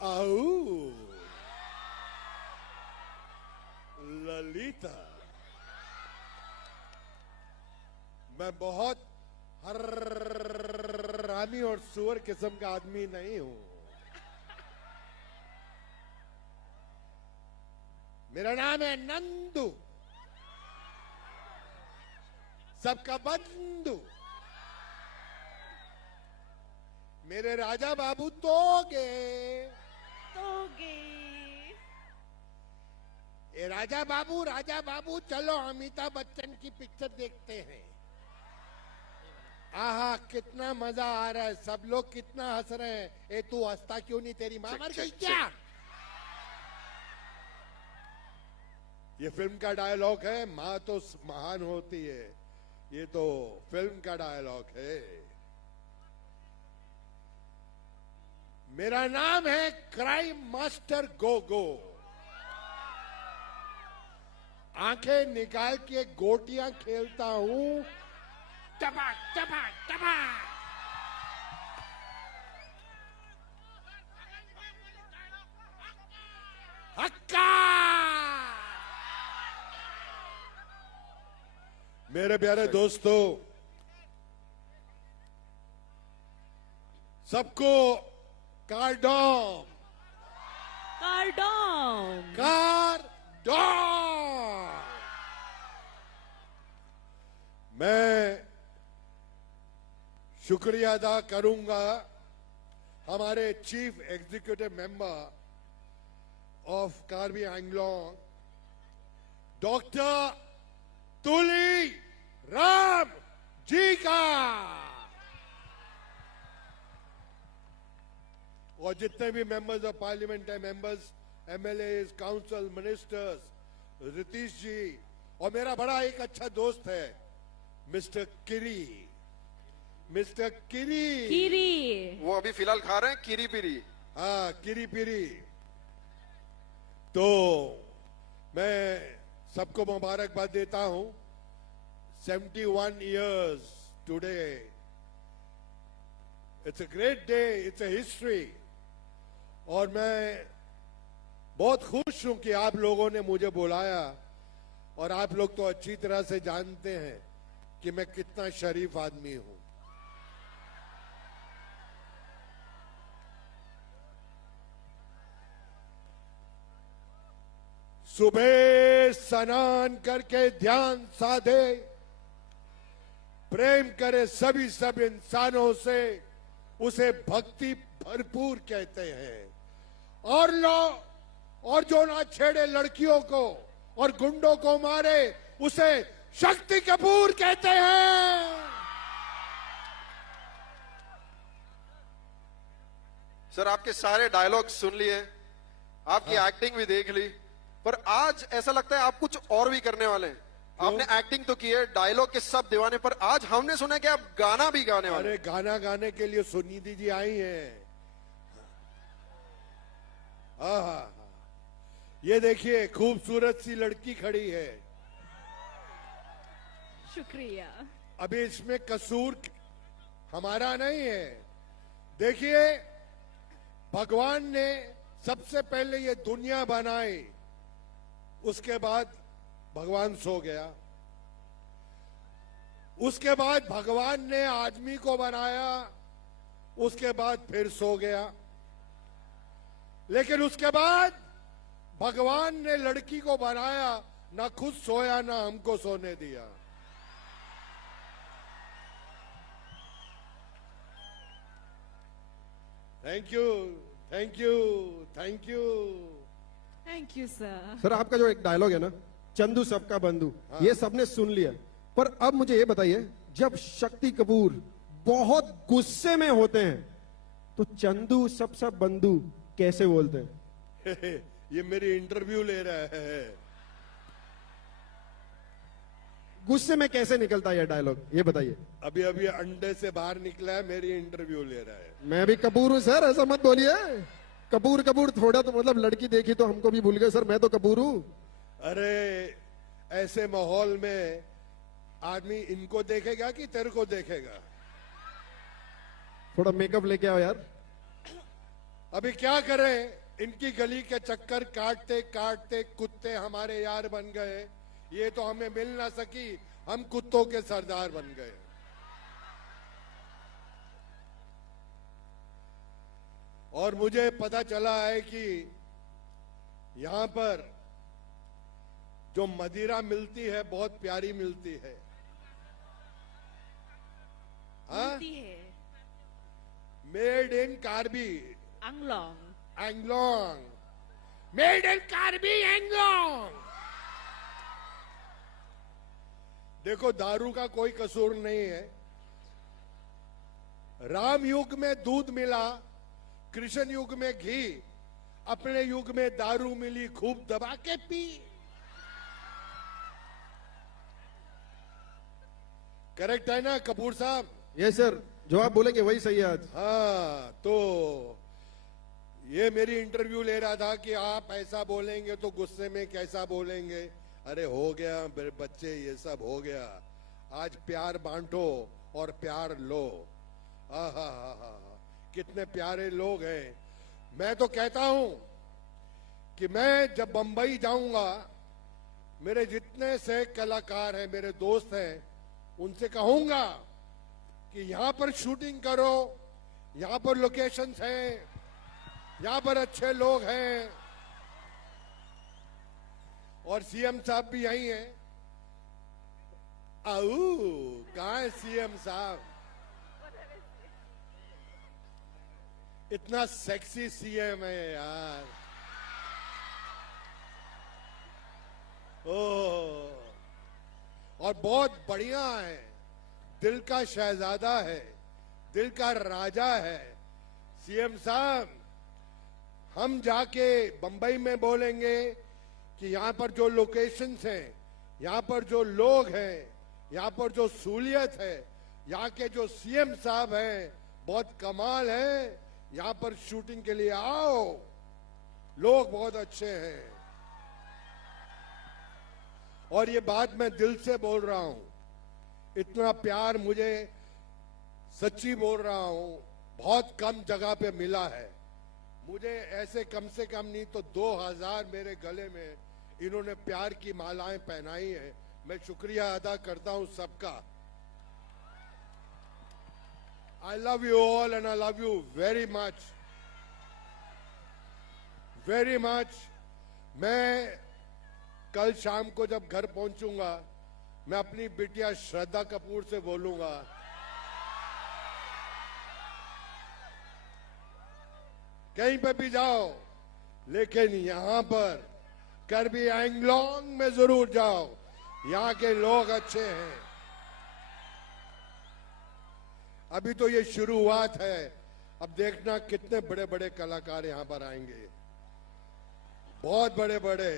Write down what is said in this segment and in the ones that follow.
आओ ललिता, मैं बहुत हरामी और सुअर किस्म का आदमी नहीं हूं। मेरा नाम है नंदू, सबका बंधु। मेरे राजा बाबू तोगे ए राजा बाबू चलो अमिताभ बच्चन की पिक्चर देखते हैं। आहा कितना मजा आ रहा है, सब लोग कितना हंस रहे हैं। ए तू हंसता क्यों नहीं, तेरी मां मर गई क्या? ये फिल्म का डायलॉग है, मां तो महान होती है, ये तो फिल्म का डायलॉग है। मेरा नाम है क्राइम मास्टर गोगो। आंखें निकाल के गोटियां खेलता हूं, टपक टपक टपक। हक्का। मेरे प्यारे दोस्तों, सबको कार्डॉम कार्डॉम कार्डॉम। मैं शुक्रिया अदा करूंगा हमारे chief executive member of Karbi Anglong doctor Tuli Ram ji का, और जितने भी मेंबर्स ऑफ पार्लियामेंट है, members, MLA, council, ministers, Ritish ji, और मेरा बड़ा एक अच्छा दोस्त है मिस्टर किरी। मिस्टर किरी वो अभी फिलहाल खा रहे हैं किरी पिरी। हाँ किरी पिरी। तो मैं सबको मुबारकबाद देता हूं। 71 years today. It's a great day, it's a history. और मैं बहुत खुश हूं कि आप लोगों ने मुझे बुलाया, और आप लोग तो अच्छी तरह से जानते हैं कि मैं कितना शरीफ आदमी हूं। सुबह स्नान करके ध्यान साधे, प्रेम करे सभी सब इंसानों से, उसे भक्ति भरपूर कहते हैं। और जो ना छेड़े लड़कियों को और गुंडों को मारे, उसे शक्ति कपूर कहते हैं। सर आपके सारे डायलॉग सुन लिए, आपकी एक्टिंग भी देख ली, पर आज ऐसा लगता है आप कुछ और भी करने वाले हैं। आपने एक्टिंग तो की है, डायलॉग के सब दीवाने, पर आज हमने सुना कि आप गाना भी गाने वाले। अरे गाना गाने के लिए सुनिधि जी आई हैं। हाँ, ये देखिए खूबसूरत सी लड़की खड़ी है। शुक्रिया। अभी इसमें कसूर हमारा नहीं है। देखिए, भगवान ने सबसे पहले ये दुनिया बनाई, उसके बाद भगवान सो गया। उसके बाद भगवान ने आदमी को बनाया, उसके बाद फिर सो गया। लेकिन उसके बाद भगवान ने लड़की को बनाया, ना खुद सोया ना हमको सोने दिया। Thank you, thank you, thank you, thank you sir. Sir आपका जो एक डायलॉग है ना, चंदू सबका बंधु, ये सबने सुन लिया, पर अब मुझे ये बताइए, जब शक्ति कपूर बहुत गुस्से में होते हैं तो चंदू सब बंधु कैसे बोलते हैं? ये मेरी इंटरव्यू ले रहा है। गुस्से में कैसे निकलता है ये डायलॉग, ये बताइए। अभी अभी अंडे से बाहर निकला है, मेरी इंटरव्यू ले रहा है। मैं भी कपूर हूं सर, ऐसा मत बोलिए। कपूर थोड़ा तो मतलब लड़की देखी तो हमको भी भूल गए सर, मैं तो कपूर हूं। अरे ऐसे माहौल में आदमी इनको देखेगा कि तेरे को देखेगा? थोड़ा मेकअप लेके आओ यार। अभी क्या करें, इनकी गली के चक्कर काटते काटते कुत्ते हमारे यार बन गए। ये तो हमें मिल ना सकी, हम कुत्तों के सरदार बन गए। और मुझे पता चला है कि यहां पर जो मदिरा मिलती है बहुत प्यारी मिलती है। हाँ? मिलती है made in Karbi Anglong. Anglong, made in Karbi Anglong. देखो, दारू का कोई कसूर नहीं है। राम युग में दूध मिला, कृष्ण युग में घी, अपने युग में दारू मिली, खूब दबा के पी। करेक्ट है ना कपूर साहब? ये सर, जो आप बोलेंगे वही सही है आज। हाँ, तो ये मेरी इंटरव्यू ले रहा था कि आप ऐसा बोलेंगे तो गुस्से में कैसा बोलेंगे। अरे हो गया मेरे बच्चे, ये सब हो गया। आज प्यार बांटो और प्यार लो। आहा हा हा, कितने प्यारे लोग हैं। मैं तो कहता हूं कि मैं जब बंबई जाऊंगा, मेरे जितने से कलाकार हैं, मेरे दोस्त हैं, उनसे कहूंगा कि यहां पर शूटिंग करो, यहां पर लोकेशंस हैं, यहां पर अच्छे लोग हैं। और सीएम साहब भी यही हैं। आऊ, कहां है सीएम साहब? इतना सेक्सी सीएम है यार। ओह, और बहुत बढ़िया है, दिल का शहजादा है, दिल का राजा है सीएम साहब। हम जाके बंबई में बोलेंगे कि यहां पर जो लोकेशंस हैं, यहां पर जो लोग हैं, यहां पर जो सहूलियत है, यहां के जो सीएम साहब हैं बहुत कमाल है, यहां पर शूटिंग के लिए आओ, लोग बहुत अच्छे हैं। और ये बात मैं दिल से बोल रहा हूं, इतना प्यार मुझे सच्ची बोल रहा हूं, बहुत कम जगह पे मिला है मुझे। ऐसे कम से कम नहीं तो 2000 मेरे गले में इन्होंने प्यार की मालाएं पहनाई है। मैं शुक्रिया अदा करता हूं सबका। I love you all and I love you very much. Very much. मैं कल शाम को जब घर पहुंचूंगा, मैं अपनी बिटिया श्रद्धा कपूर से बोलूंगा, कहीं पे भी जाओ, लेकिन यहां पर कार्बी एंगलोंग में जरूर जाओ, यहां के लोग अच्छे हैं। अभी तो ये शुरुआत है, अब देखना कितने बड़े बड़े कलाकार यहां पर आएंगे, बहुत बड़े बड़े।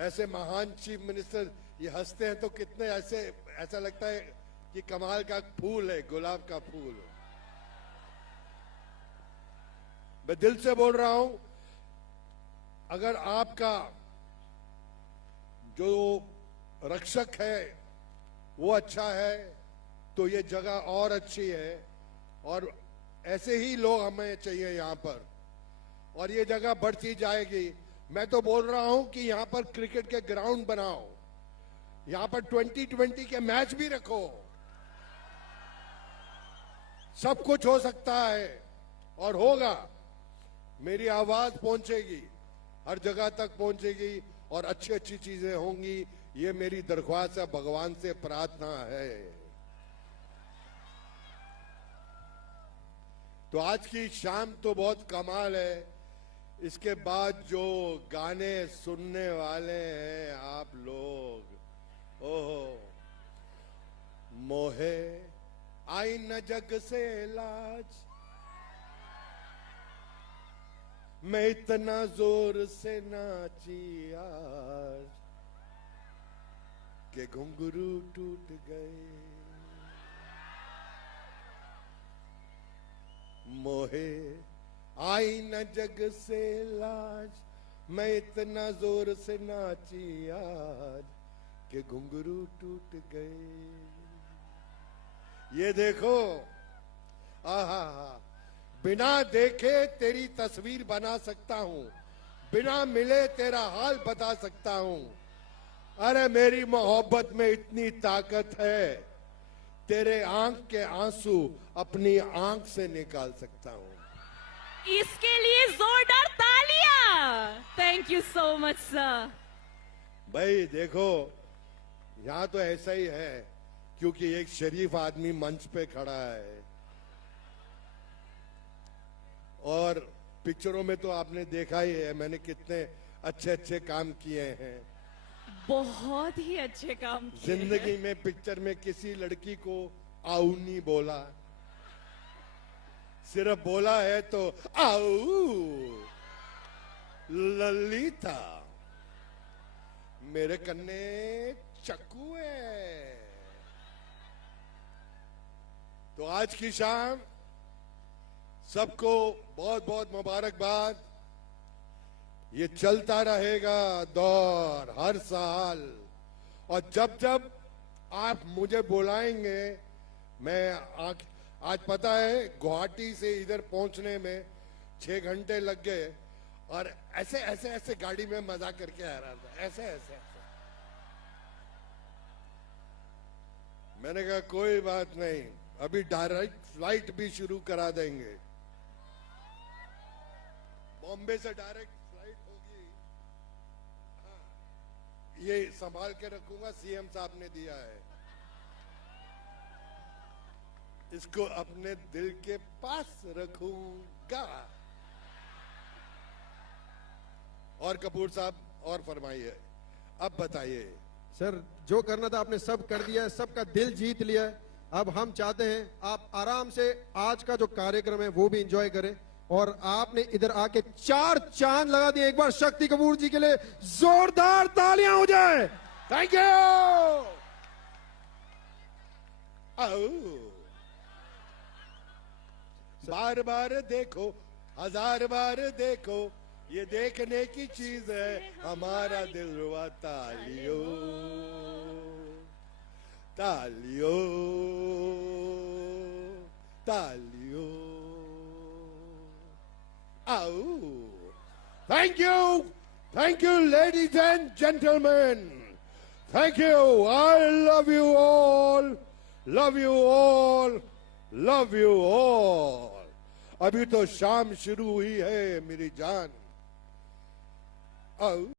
ऐसे महान चीफ मिनिस्टर ये हंसते हैं तो कितने ऐसा लगता है कि कमाल का फूल है, गुलाब का फूल। मैं दिल से बोल रहा हूं, अगर आपका जो रक्षक है वो अच्छा है तो ये जगह और अच्छी है। और ऐसे ही लोग हमें चाहिए यहां पर, और ये जगह बढ़ती जाएगी। मैं तो बोल रहा हूं कि यहां पर क्रिकेट के ग्राउंड बनाओ, यहां पर 2020 के मैच भी रखो। सब कुछ हो सकता है और होगा। मेरी आवाज पहुंचेगी, हर जगह तक पहुंचेगी और अच्छी अच्छी चीजें होंगी। ये मेरी दरख्वास्त है, भगवान से प्रार्थना है। तो आज की शाम तो बहुत कमाल है। इसके बाद जो गाने सुनने वाले हैं आप लोग, ओहो, मोहे आई न जग से लाज, मैं इतना जोर से नाची आज के घुंघरू टूट गए। मोहे आई न जग से लाज, मैं इतना जोर से नाची आज के घुंघरू टूट गए। ये देखो, आहा, बिना देखे तेरी तस्वीर बना सकता हूं, बिना मिले तेरा हाल बता सकता हूं। अरे मेरी मोहब्बत में इतनी ताकत है, तेरे आंख के आंसू अपनी आंख से निकाल सकता हूं। इसके लिए जोरदार तालियां। Thank you so much sir. भाई देखो, यहां तो ऐसा ही है क्योंकि एक शरीफ आदमी मंच पे खड़ा है, और पिक्चरों में तो आपने देखा ही है मैंने कितने अच्छे अच्छे काम किए हैं। बहुत ही अच्छे काम किए हैं। जिंदगी में पिक्चर में किसी लड़की को आऊ नहीं बोला, सिर्फ बोला है तो आऊ ललिता मेरे कन्ने चक्कू है। तो आज की शाम सबको बहुत बहुत मुबारकबाद। ये चलता रहेगा दौर हर साल, और जब जब आप मुझे बुलाएंगे, मैं आज पता है गुवाहाटी से इधर पहुंचने में 6 घंटे लग गए, और ऐसे ऐसे ऐसे गाड़ी में मजा करके आ रहा था, ऐसे ऐसे ऐसे। मैंने कहा कोई बात नहीं, अभी डायरेक्ट फ्लाइट भी शुरू करा देंगे, बॉम्बे से डायरेक्ट फ्लाइट होगी। हाँ, ये संभाल के रखूंगा, सीएम साहब ने दिया है, इसको अपने दिल के पास रखूंगा। और कपूर साहब और फरमाइए, अब बताइए। सर, जो करना था आपने सब कर दिया है, सबका दिल जीत लिया है। अब हम चाहते हैं आप आराम से आज का जो कार्यक्रम है वो भी एंजॉय करें, और आपने इधर आके 4 चांद लगा दिए। एक बार शक्ति कपूर जी के लिए जोरदार तालियां हो जाए। Thank you. बार बार देखो, 1000 बार देखो, ये देखने की चीज है हमारा दिलवा। तालियों तालियों तालियों। आओ। Thank you ladies and gentlemen, thank you, I love you all, love you all, love you all। अभी तो शाम शुरू हुई है मेरी जान। आओ।